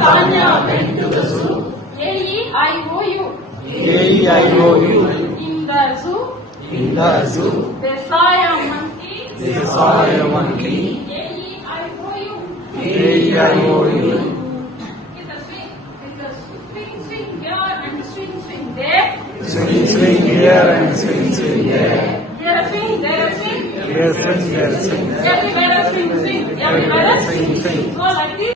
Tanya went to the zoo. A-E-I-O-U. A-E-I-O-U. In the zoo. In the zoo. They saw a monkey. They saw a monkey. A-E-I-O-U. A-E-I-O-U. In the swing. In the swing, swing here and swing, swing there. Swing, swing here and swing, swing there. Here a swing, there a swing. Here swing, there swing. Everywhere a swing, swing. Everywhere a swing, swing. So like this.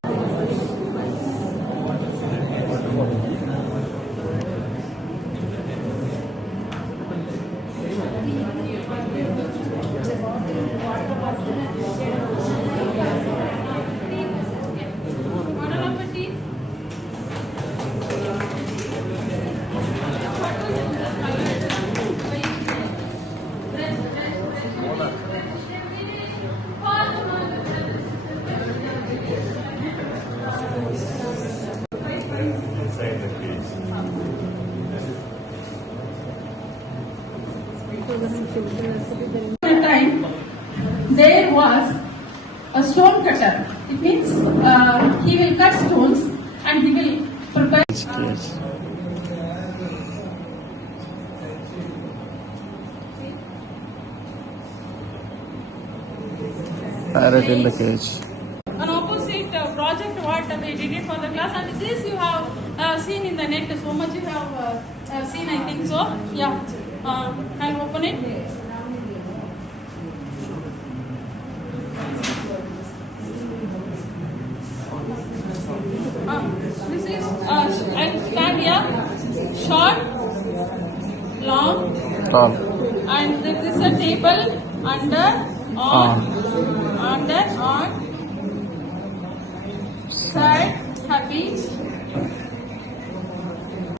Time there was a stone cutter. It means he will cut stones and he will prepare. Parrot in the cage. An opposite project what they did it for the class, and this you have seen in the net so much you have seen, I think so. Yeah, I'll open it. This is I stand here, short, long, Tall. and this is a table under, on, side, happy,